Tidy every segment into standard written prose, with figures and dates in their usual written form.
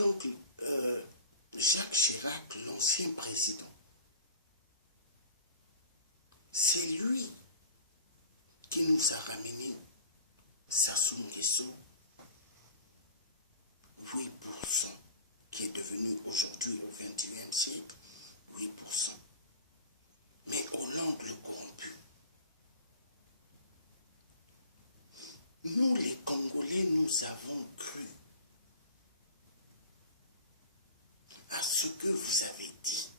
Donc, Jacques Chirac, l'ancien président, c'est lui qui nous a ramené Sassou Nguesso, 8%, qui est devenu aujourd'hui au XXIe siècle, 8%. Mais Hollande le corrompu. Nous, les Congolais, nous avons cru à ce que vous avez dit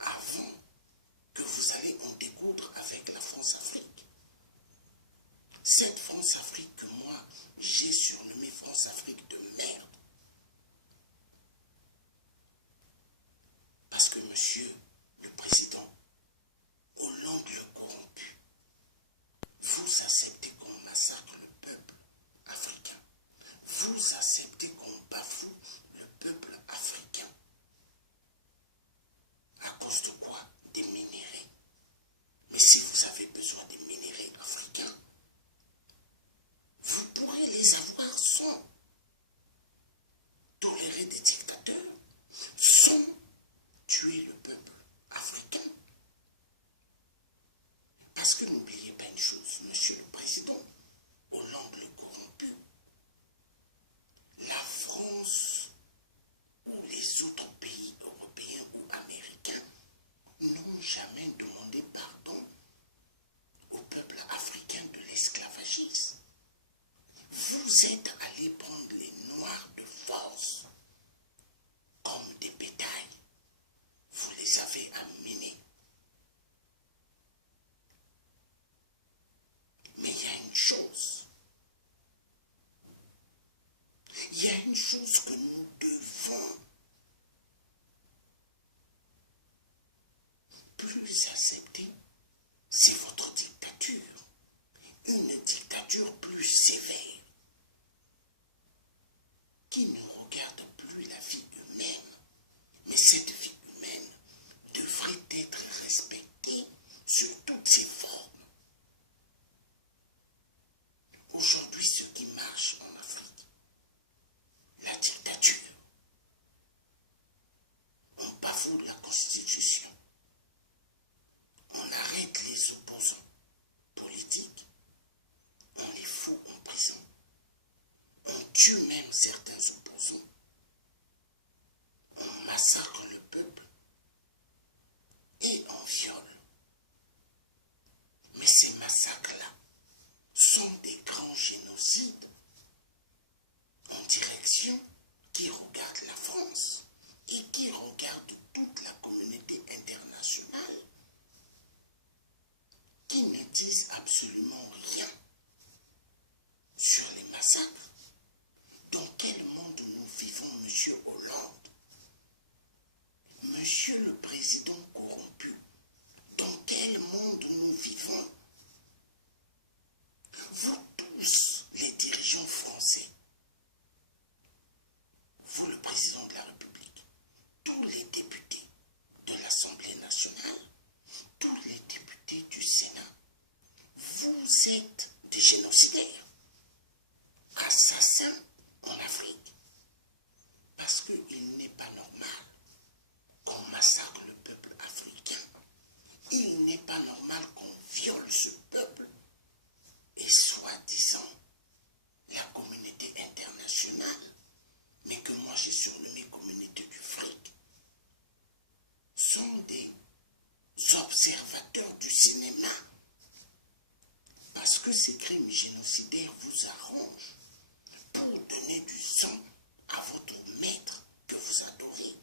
avant que vous allez en découdre avec la France-Afrique. Cette France-Afrique que moi, j'ai surnommée France-Afrique de merde. Parce que monsieur le président Hollande le corrompu, vous acceptez qu'on massacre le peuple africain. Vous acceptez qu'on bafoue le peuple africain. À cause de quoi? Des minéraux. Mais si vous avez besoin des minéraux africains, vous pourrez les avoir sans tolérer des dictateurs, sans tuer le peuple africain. Parce que n'oubliez pas une chose, monsieur le président, Hollande le corrompu, la France ou les autres pays européens ou américains n'ont jamais demandé pardon au peuple africain de l'esclavagisme. Vous êtes allés prendre les Noirs de force comme des bétails. Vous les avez amenés. Mais il y a une chose. Il y a une chose que nous devons plus accepter, c'est votre dictature. Une dictature plus sévère, qui ne regarde plus la vie humaine. Mais cette vie humaine devrait être respectée sur toutes ses formes. Aujourd'hui, ce qui marche en Afrique, la dictature, on bafoue la Constitution, on arrête les opposants politiques, on les fout en prison, on tue même certains opposants, on massacre le peuple et on viole. Mais ces massacres-là sont des grands génocides en direction qui regardent la France et qui regardent toute la communauté internationale, qui ne disent absolument rien sur les massacres. Dans quel monde nous vivons, monsieur Hollande? Monsieur le président corrompu, dans quel monde nous vivons? Vous tous, les dirigeants français, vous le président de la République, tous les députés de l'Assemblée nationale, tous les députés du Sénat, vous êtes des génocidaires, assassins en Afrique. Parce qu'il n'est pas normal qu'on massacre le peuple africain. Il n'est pas normal qu'on viole ce peuple. Et soi-disant, la communauté internationale, mais que moi j'ai surnommé communauté du fric, sont des observateurs du cinéma. Parce que ces crimes génocidaires vous arrangent pour donner du sang à votre maître que vous adorez,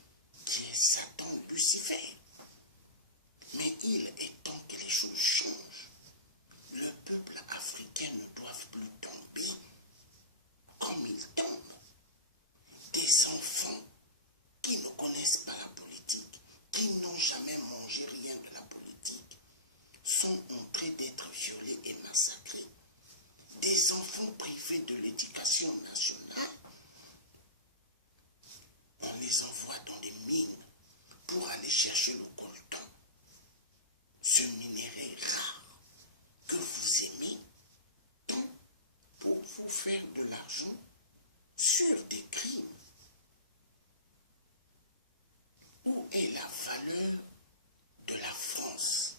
qui est Satan Lucifer. Mais il est temps que les choses changent. Le peuple africain ne doit plus tomber comme il tombe. Des enfants qui ne connaissent pas la politique, qui n'ont jamais mangé rien de la politique, sont en train d'être violés et massacrés. Des enfants privés de l'éducation nationale, on les envoie dans des mines pour aller chercher le coltan, ce minerai rare que vous aimez tant pour vous faire de l'argent sur des crimes. Où est la valeur de la France?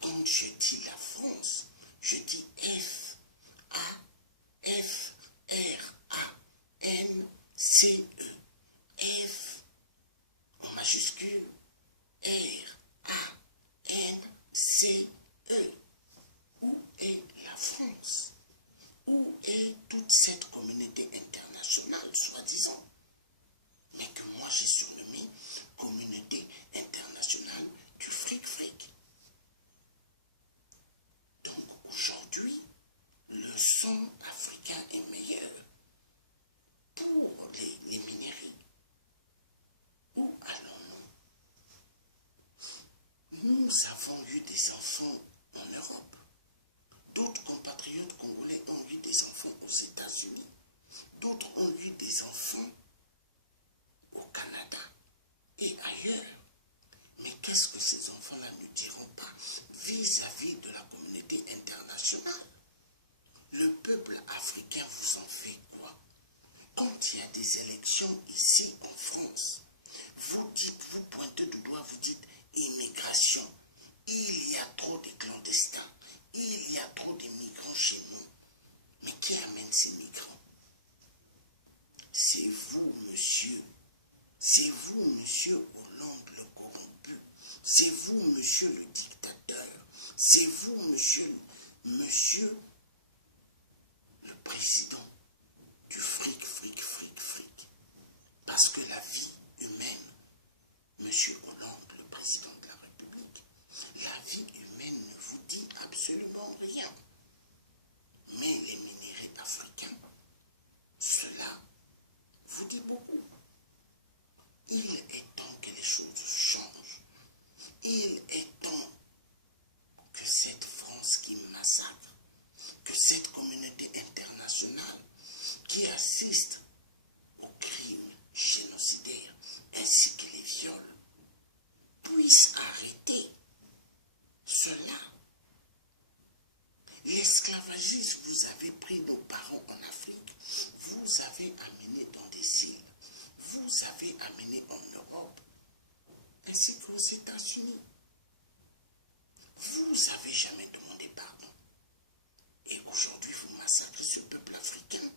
Quand je dis la France, je dis F-A-F-R-A-N-C-E. F en majuscule, R-A-N-C-E. Où est la France? Où est toute cette communauté internationale, soi-disant, mais que moi j'ai surnommé communauté internationale du fric-fric? Donc aujourd'hui, le sang africain est meilleur pour les minerais. Où allons-nous? Nous avons eu des enfants en Europe. D'autres compatriotes congolais ont eu des enfants aux États-Unis. D'autres ont eu des enfants au Canada et ailleurs. Mais qu'est-ce que ces enfants-là ne diront pas vis-à-vis de la communauté internationale? Le peuple africain vous en fait quoi? Quand il y a des élections ici en France, vous dites, vous pointez du doigt, vous dites immigration. Il y a trop de clandestins. Il y a trop de migrants chez nous. Mais qui amène ces migrants? C'est vous, monsieur. C'est vous, monsieur Hollande le corrompu. C'est vous, monsieur le dictateur. C'est vous, monsieur le président du fric, fric, fric, fric. Parce que la vie humaine, monsieur Hollande, le président de la République, la vie humaine ne vous dit absolument rien. Mais les minéraux africains, cela vous dit beaucoup. Il est temps que les choses changent. Il est temps que cette France qui massacre, que cette communauté internationale qui assiste aux crimes génocidaires ainsi que les viols puisse arrêter cela. L'esclavagisme, vous avez pris nos parents en Afrique, vous avez amené dans des îles, vous avez amené en Europe, ainsi qu'aux États-Unis. Vous n'avez jamais demandé pardon. Et aujourd'hui, vous massacrez ce peuple africain.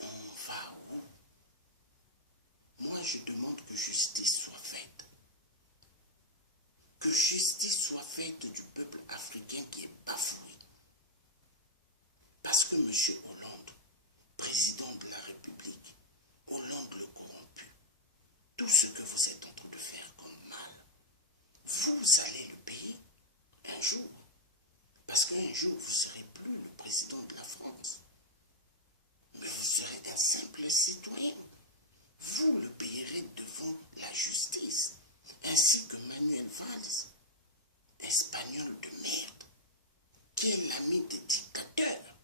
On va où? Moi, je demande que justice soit faite. Que justice soit faite du peuple africain qui est bafoué. Parce que M. Hollande, président de la République, Hollande le corrompu, tout ce que vous êtes en train de faire comme mal, vous allez le payer un jour. Parce qu'un jour, vous ne serez plus le président de la France. Mais vous serez un simple citoyen. Vous le payerez devant la justice. Ainsi que Manuel Valls, espagnol de merde, qui est l'ami des dictateurs.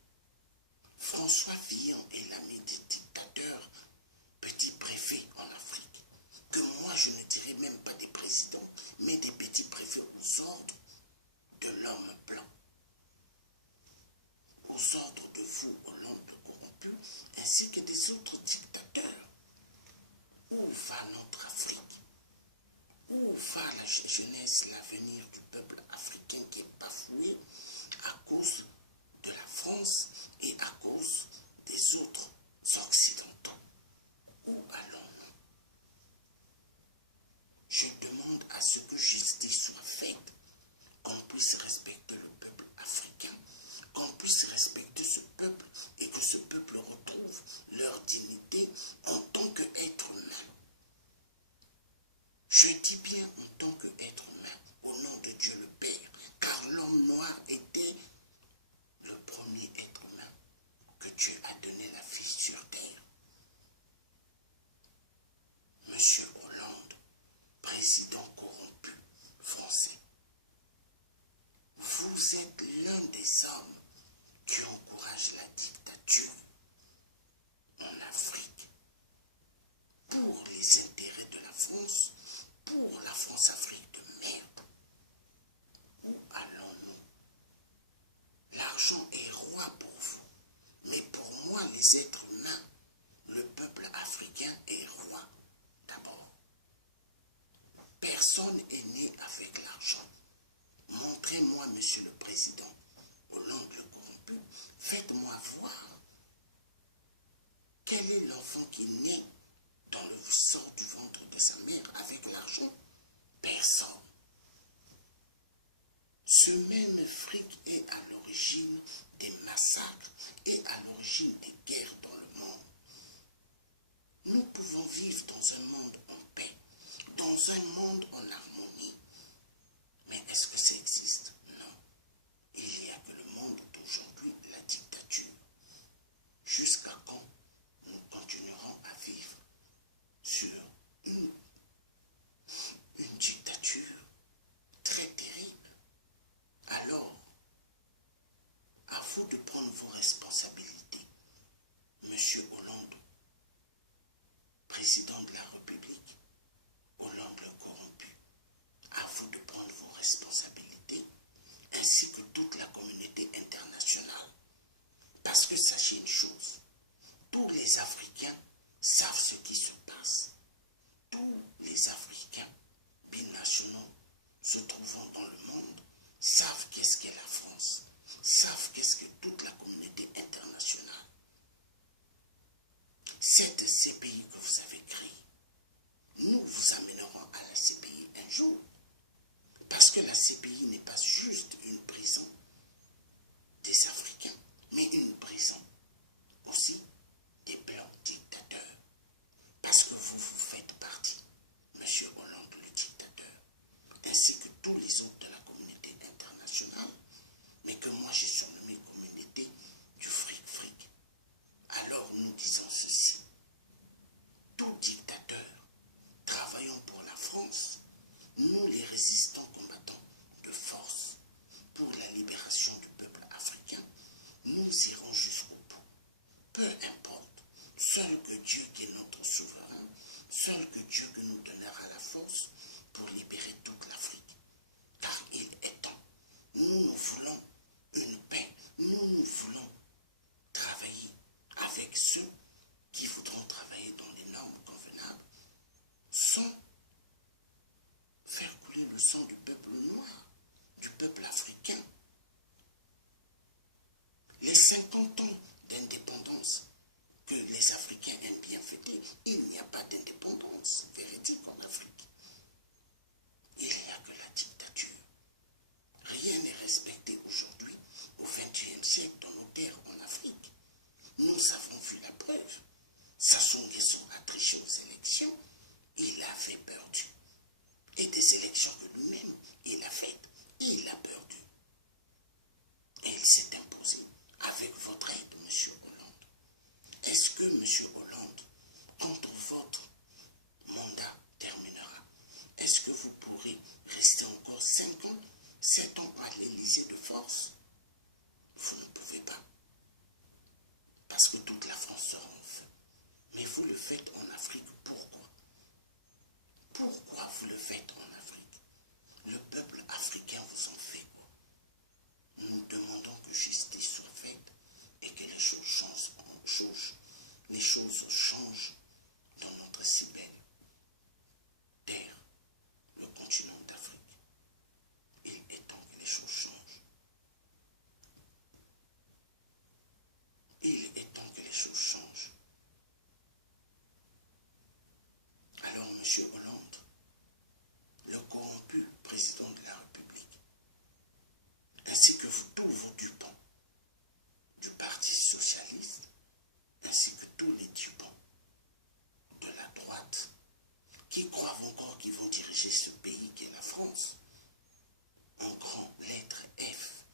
François Fillon est l'ami des dictateurs, petits préfets en Afrique. Que moi, je ne dirais même pas des présidents, mais des petits préfets aux ordres de l'homme blanc. Aux ordres de vous, Hollande le corrompu, ainsi que des autres dictateurs. Où va notre Afrique? Où va la jeunesse, l'avenir du peuple africain qui est bafoué à cause de la France et à cause des autres occidentaux? Où allons-nous? Je demande à ce que justice soit faite, qu'on puisse respecter le peuple africain, qu'on puisse respecter ce peuple et que ce peuple retrouve leur dignité en tant qu'être humain. Je dis bien en tant qu'être humain, au nom de Dieu le Père, car l'homme noir était le premier être humain que Dieu a donné la vie sur terre. Monsieur Hollande, président corrompu français, vous êtes l'un des hommes qui encourage la dictature en Afrique pour les intérêts de la France, pour la France-Afrique de merde. Où allons-nous? L'argent est roi pour vous, mais pour moi, les êtres humains, l'origine des guerres dans le monde. Nous pouvons vivre dans un monde en paix, dans un monde en harmonie. Mais est-ce que ça existe? Non. Il n'y a que le monde d'aujourd'hui, la dictature. Jusqu'à quand nous continuerons à vivre sur une dictature très terrible? Alors, à vous de prendre vos responsabilités. Monsieur Hollande, président de la République, Hollande le corrompu, à vous de prendre vos responsabilités, ainsi que toute la communauté internationale. Parce que sachez une chose, tous les Africains savent ce qui se passe. Tous les Africains binationaux se trouvant dans le monde savent qu'est-ce qu'est la France, savent qu'est-ce que toute la communauté internationale. Cette CPI que vous avez créée, nous vous amènerons à la CPI un jour. Parce que la CPI n'est pas juste une prison des Africains, mais une prison aussi des blancs dictateurs. Parce que vous faites partie, Monsieur Hollande le dictateur, ainsi que tous les autres de la communauté internationale, mais que moi j'ai surnommé communauté du fric-fric. Alors nous disons ceci, tout dictateur travaillant pour la France, nous les résistants combattants de force pour la libération du peuple africain, nous irons jusqu'au bout. Peu importe, seul que Dieu qui est notre souverain, seul que Dieu qui nous donnera la force pour libérer toute l'Afrique. Car il est temps. Nous voulons une paix. Nous voulons travailler avec ceux qui voudront travailler dans les normes convenables sans faire couler le sang du peuple noir, du peuple africain. Les 50 ans d'indépendance que les Africains aiment bien fêter, il n'y a pas d'indépendance véridique en Afrique. Il n'y a que la dictature. Rien n'est respecté aujourd'hui, au XXIe siècle, dans nos terres en Afrique. Nous avons vu la preuve. Sassou Nguesso a triché aux élections, il avait perdu. Et des élections que lui-même, il a faites, il a perdu. Et il s'est imposé avec votre aide, M. Hollande. Est-ce que M. Hollande, quand votre mandat terminera, est-ce que vous pourrez rester encore 5 ans, 7 ans à l'Élysée de force? Vous ne pouvez pas. Parce que toute la France sera en feu. Mais vous le faites en Afrique, pourquoi? Pourquoi vous le faites en Afrique? Le peuple africain vous en fait quoi? Nous demandons que justice soit faite et que les choses changent dans notre si belle terre, le continent d'Afrique. Il est temps que les choses changent. Il est temps que les choses changent. Alors, M. Hollande, le corrompu président de la République, ainsi que tous vos dupants du Parti socialiste, ainsi que tous les dupants de la droite, qui croient encore qu'ils vont diriger ce pays qui est la France, en grand lettre F,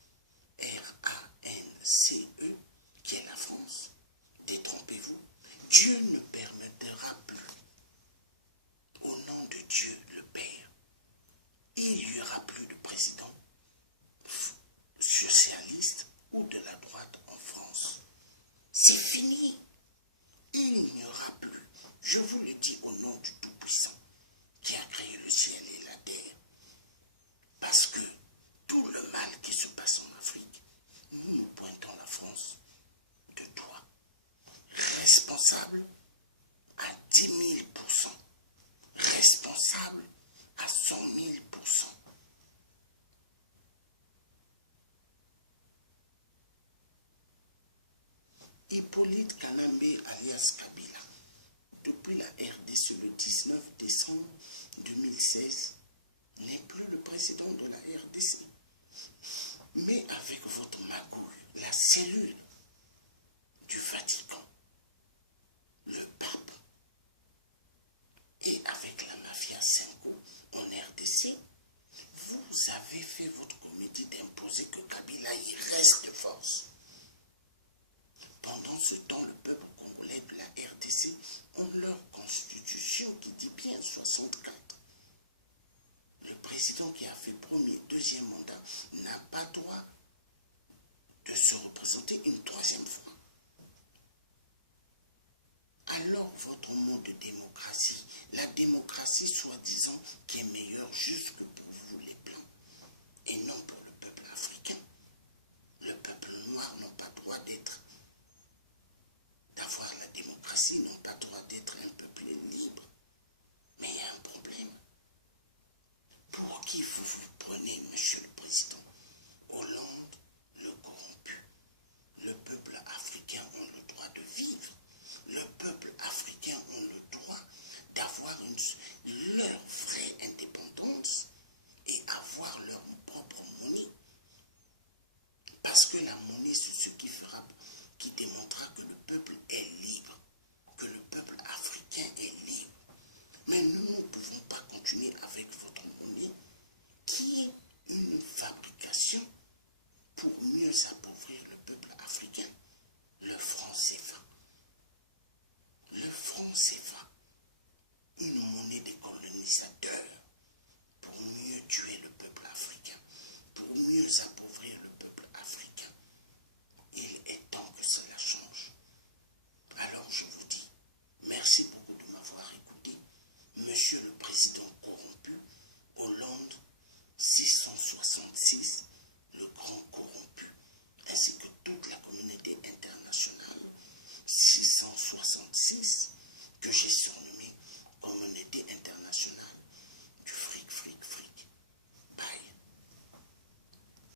R-A-N-C-E, qui est la France. Détrompez-vous. Dieu ne permettra plus, au nom de Dieu le Père, il n'y aura plus de président socialiste ou de la droite en France. C'est fini. Il n'y aura plus. Je vous le dis au nom du Tout-Puissant qui a créé le ciel et la terre. Parce que tout le mal qui se passe en Afrique, nous pointons la France de doigt. Responsable à 10 000%. Responsable à 100 000%. Hippolyte Kanambe alias Kabila, depuis la RDC le 19 décembre 2016, n'est plus le président de la RDC. Mais avec votre magouille, la cellule du alors votre mot de démocratie, la démocratie soi-disant qui est meilleure jusque pour